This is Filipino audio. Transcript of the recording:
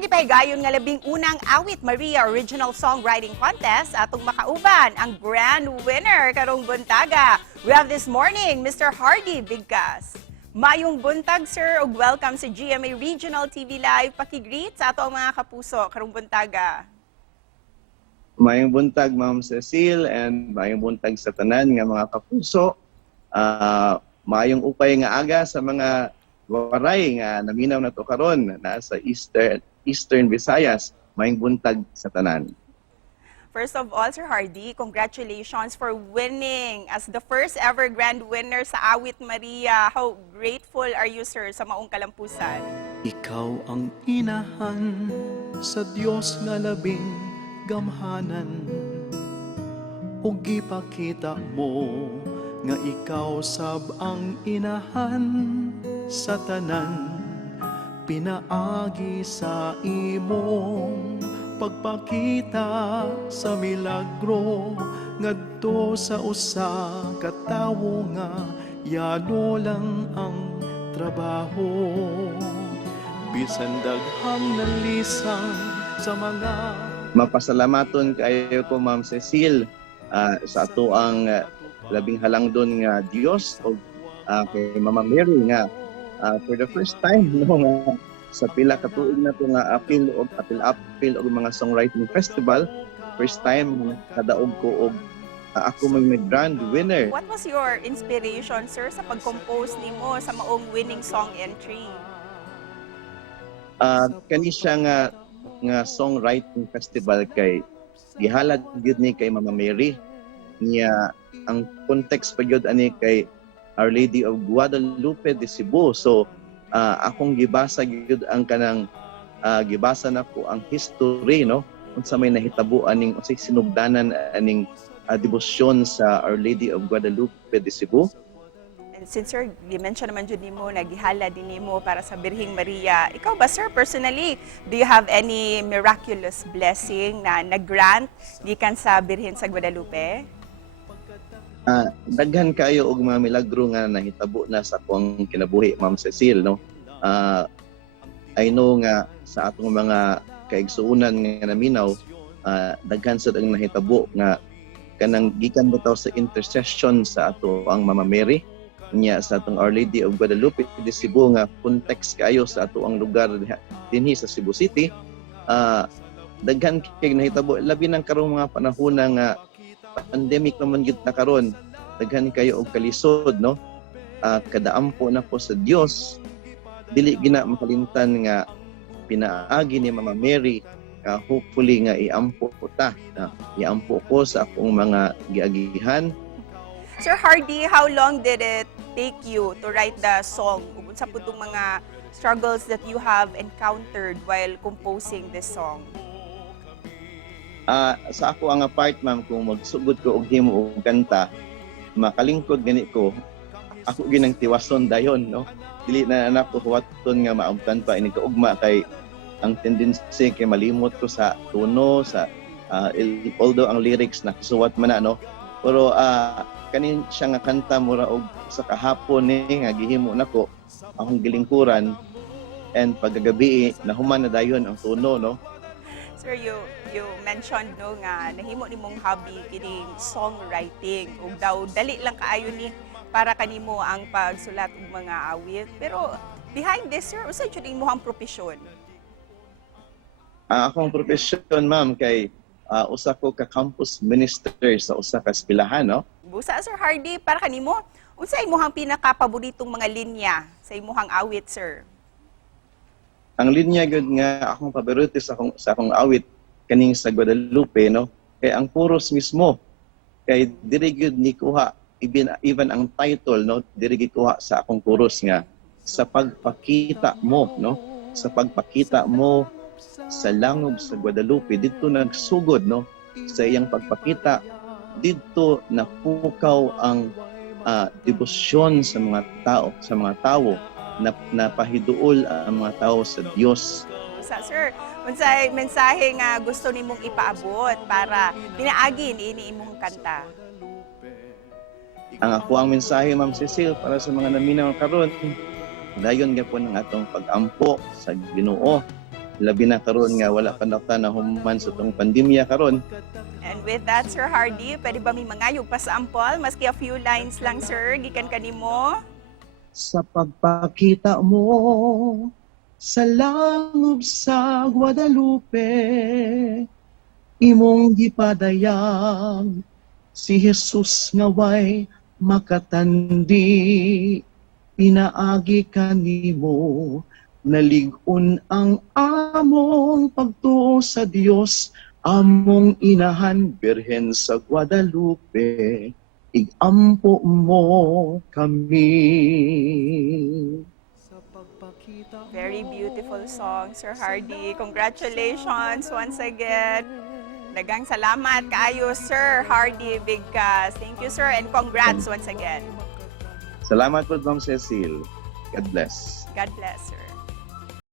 Nagipahigayon nga labing unang Awit Maria Original Songwriting Contest atong makauban ang grand winner karong buntaga. We have this morning Mr. Hardy Bigkas. Mayong buntag sir ug welcome sa GMA Regional TV Live. Pakigreet sa ato ang mga kapuso karong buntaga. Mayong buntag Ma'am Cecile and mayong buntag sa tanan nga mga kapuso. Mayong upay nga aga sa mga waray nga naminaw na to karon nasa Eastern Visayas. Mayong buntag sa tanan. First of all, Sir Hardy, congratulations for winning as the first ever grand winner sa Awit Maria. How grateful are you, sir, sa maong kalampusan? Ikaw ang inahan sa Dios nga labing gamhanan, ug gipakita mo nga ikaw sab ang inahan sa tanan, pinaagi sa imong pagpakita sa milagro ngadto sa usa ka tawo nga yano lang ang trabaho. Bisan daghang nalisang sa mga Mapasalamaton kayo ko Ma'am Cecile sa ato ang labing halangdon nga Dios o kay Mama Mary nga for the first time no, sa pila ka tuig na to nga apil og mga songwriting festival, first time kadaog ko og ako may grand winner. What was your inspiration, sir, sa pag-compose nimo sa maong winning song entry? Kani siya nga songwriting festival kay gihalad gyud ni kay Mama Mary niya. Ang context pa gyud ani kay Our Lady of Guadalupe de Cebu. So akong gibasa gyud ang kanang gibasa nako ang history no unsa may nahitabo aning unsay sinugdanan aning debosyon sa Our Lady of Guadalupe de Cebu. And since sir, di-mention naman dyan nimo, nagihala din nimo para sa Birhing Maria. Ikaw ba, sir, personally, do you have any miraculous blessing na nag-grant gikan sa Birhen sa Guadalupe? Daghan kayo og mga milagro nga nahitabo na sa akong kinabuhi, Ma'am Cecile, no? I know nga sa atong mga kaigsuunan nga naminaw, daghan sa ang nahitabo nga kanang gikan bitaw sa intercession sa ato ang Mama Mary niya sa atong Our Lady of Guadalupe de Cebu nga context kayo sa ato ang lugar dinhi sa Cebu City. Daghan kay nahitabo labi nang karong mga panahon nga pandemic naman gyud na karon, daghan kayo og kalisod no. Kadaampo na po sa Dios, dili gina makalimtan nga pinaagi ni Mama Mary hopefully nga iampo ko sa akong mga giagihan. Sir Hardy, how long did it take you to write the song? Ug unsa pud tong mga struggles that you have encountered while composing this song? Sa ako ang part, ma'am, kung magsugod ko og himo og kanta, makalingkod gani ko, ako ginang tiwason dayon, no? Dili na anak ko huwaton nga maabtan pa ini kaugma kay ang tendency kay malimot ko sa tono sa although ang lyrics nakasuwat man na, no? Pero kanin siya nga kanta mura og sa kahapon ni nga gihimo nako akong gilingkuran and paggabi nahuman na dayon ang tono, no? Sir, you mentioned no nga nahimo nimong hobby kining songwriting ug daw dali lang kaayo ni para kanimo ang pagsulat og mga awit. Pero behind this, sir, usa jud imong propesyon? Akong propesyon, ma'am, kay usa ko ka campus minister sa usa ka eskwelahan, no? Busa, Sir Hardy, para kanimo, unsa imong pinakapaboritong mga linya sa imong awit, sir? Ang linya gyud nga akong paborito sa akong awit kaning sa Guadalupe, no? Kay ang chorus mismo kay diri gyud ni kuha even ang title, no? Diri gikuha sa akong chorus nga sa pagpakita mo, no? Sa pagpakita mo sa langob sa Guadalupe didto nagsugod, no? Sa iyang pagpakita didto napukaw ang debosyon sa mga tao na napahiduol ang mga tao sa Dios. Sir, unsay mensahe nga gusto nimong ipaabot para pinaagi niini imong kanta? Ang ako ang mensahe, Ma'am Cecile, para sa mga naminaw karon, dayon gyapon ang atong pag-ampo sa Ginoo labi na karon nga wala pa na human sa tong pandemya karon. And with that, Sir Hardy, pwede ba may mangayog pa sa ampol? Maski a few lines lang, sir, gikan kanimo. Sa pagpakita mo sa langob sa Guadalupe, imong gipadayag si Jesus nga way makatandi, pinaagi kanimo nalig-on ang among pagtuo sa Dios, among inahan Birhen sa Guadalupe, igampo mo kami. Very beautiful song, Sir Hardy. Congratulations once again. Dagang salamat kaayo, Sir Hardy Bigkas. Thank you, sir, and congrats once again. Salamat po, Ma'am Cecil. God bless. God bless, sir.